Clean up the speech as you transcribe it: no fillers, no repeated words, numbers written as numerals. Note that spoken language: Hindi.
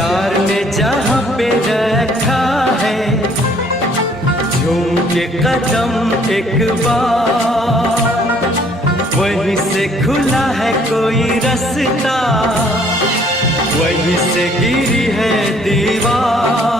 प्यार ने जहाँ पे रखा है, झूम के कदम एक बार, वहीं से खुला है कोई रास्ता, वहीं से गिरी है दीवार।